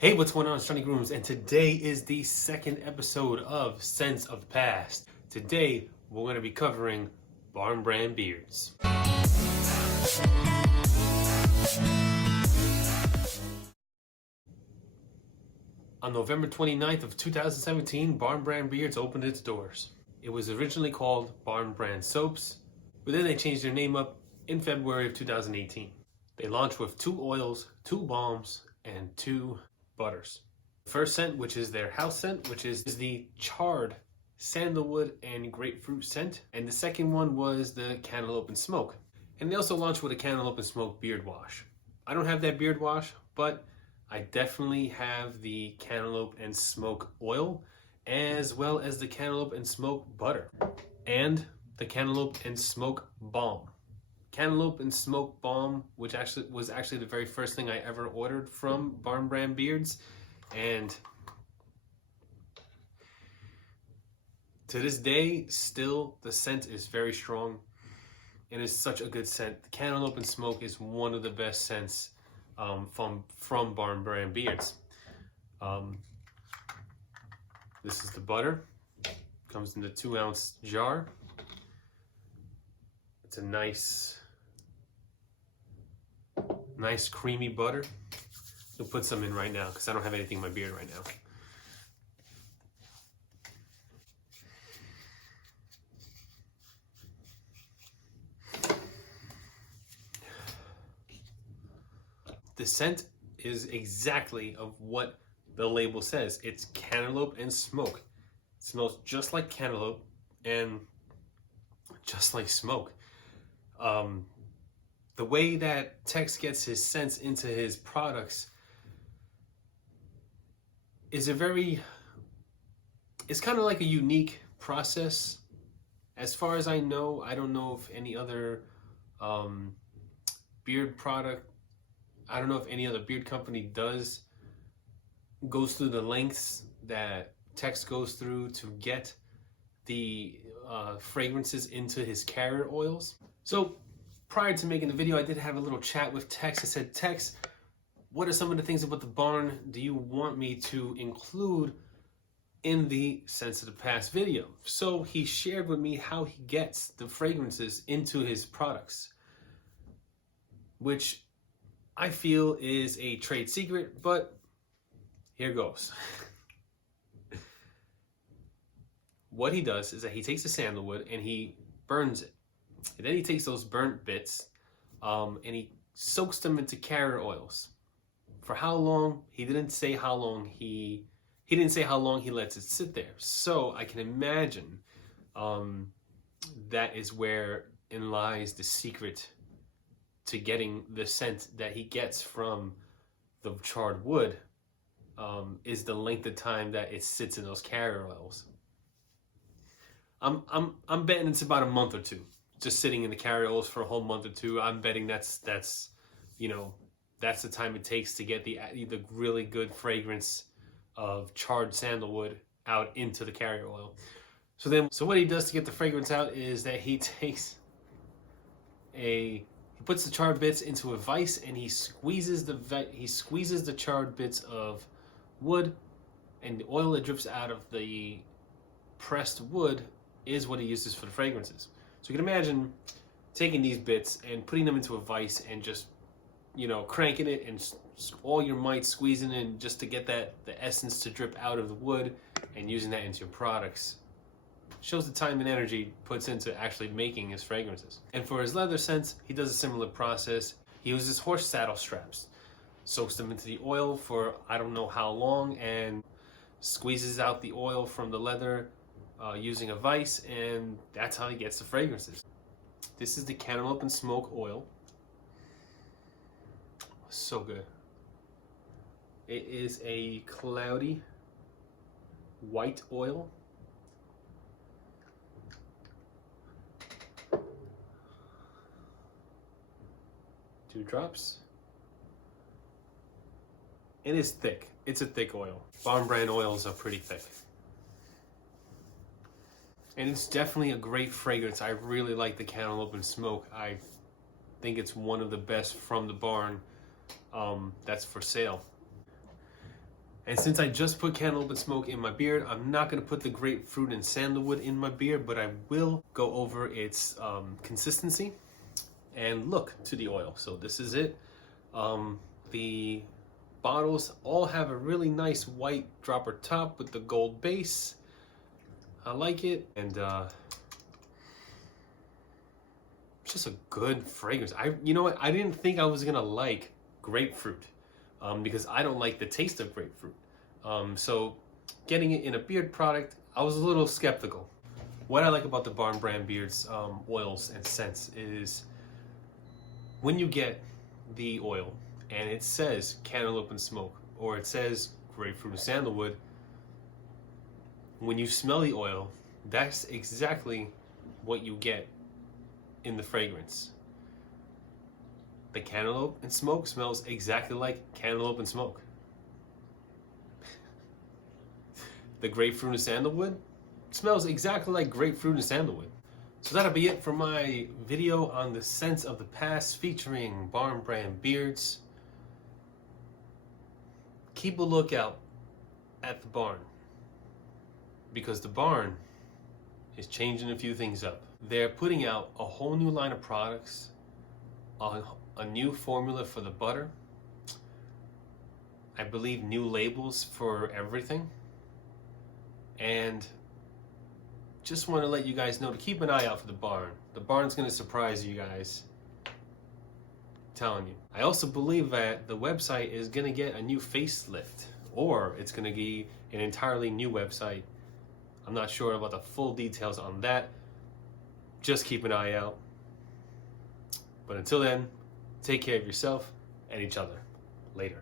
Hey, what's going on? It's Jonnie Grooms, and today is the second episode of Scents of the Past. Today, we're going to be covering barn brand beards. On November 29th of 2017, Barn Brand Beards opened its doors. It was originally called Barn Brand Soaps, but then they changed their name up in February of 2018. They launched with 2 oils, 2 balms, and 2 butters. First scent, which is their house scent, which is the charred sandalwood and grapefruit scent. And the second one was the cantaloupe and smoke. And they also launched with a cantaloupe and smoke beard wash. I don't have that beard wash, but I definitely have the cantaloupe and smoke oil, as well as the cantaloupe and smoke butter, and the cantaloupe and smoke balm. Cantaloupe and smoke balm, which was actually the very first thing I ever ordered from Barn Brand Beards, and to this day, still the scent is very strong, and it's such a good scent. The cantaloupe and smoke is one of the best scents from Barn Brand Beards. This is the butter. Comes in the 2-ounce jar. It's a nice creamy butter. I'll put some in right now because I don't have anything in my beard right now. The scent is exactly of what the label says. It's cantaloupe and smoke. It smells just like cantaloupe and just like smoke. The way that Tex gets his scents into his products is it's kind of like a unique process. As far as I know, I don't know if any other beard product, I don't know if any other beard company goes through the lengths that Tex goes through to get the fragrances into his carrier oils. So prior to making the video, I did have a little chat with Tex. I said, Tex, what are some of the things about the barn do you want me to include in the Scents of the Past video? So he shared with me how he gets the fragrances into his products, which I feel is a trade secret, but here goes. What he does is that he takes the sandalwood and he burns it. And then he takes those burnt bits and he soaks them into carrier oils. For how long? He didn't say how long he didn't say how long he lets it sit there. So I can imagine that is where lies the secret to getting the scent that he gets from the charred wood, is the length of time that it sits in those carrier oils. I'm betting it's about a month or two, just sitting in the carrier oils for a whole month or two. I'm betting that's the time it takes to get the really good fragrance of charred sandalwood out into the carrier oil. So what he does to get the fragrance out is that he puts the charred bits into a vise and he squeezes the charred bits of wood, and the oil that drips out of the pressed wood is what he uses for the fragrances. So you can imagine taking these bits and putting them into a vise and just, cranking it and all your might squeezing in just to get the essence to drip out of the wood and using that into your products. Shows the time and energy he puts into actually making his fragrances. And for his leather scents, he does a similar process. He uses horse saddle straps, soaks them into the oil for I don't know how long, and squeezes out the oil from the leather using a vise, and that's how he gets the fragrances. This is the cantaloupe and smoke oil. So good. It is a cloudy white oil. Two drops. It is thick. It's a thick oil. Barn brand oils are pretty thick. And it's definitely a great fragrance. I really like the cantaloupe and smoke. I think it's one of the best from the barn that's for sale. And since I just put cantaloupe and smoke in my beard, I'm not going to put the grapefruit and sandalwood in my beard, but I will go over its consistency and look to the oil. So this is it. The bottles all have a really nice white dropper top with the gold base. I like it, and it's just a good fragrance. You know what? I didn't think I was gonna like grapefruit because I don't like the taste of grapefruit. So getting it in a beard product, I was a little skeptical. What I like about the Barn brand beards oils and scents is when you get the oil and it says cantaloupe and smoke, or it says grapefruit and sandalwood, when you smell the oil, that's exactly what you get in the fragrance. The cantaloupe and smoke smells exactly like cantaloupe and smoke. The grapefruit and sandalwood smells exactly like grapefruit and sandalwood. So that'll be it for my video on the scents of the past featuring Barn brand beards. Keep a lookout at the barn, because the barn is changing a few things up. They're putting out a whole new line of products, a new formula for the butter, I believe new labels for everything, and just want to let you guys know to keep an eye out for the barn. The barn's going to surprise you guys. I'm telling you. I also believe that the website is going to get a new facelift, or it's going to be an entirely new website. I'm not sure about the full details on that. Just keep an eye out. But until then, take care of yourself and each other. Later.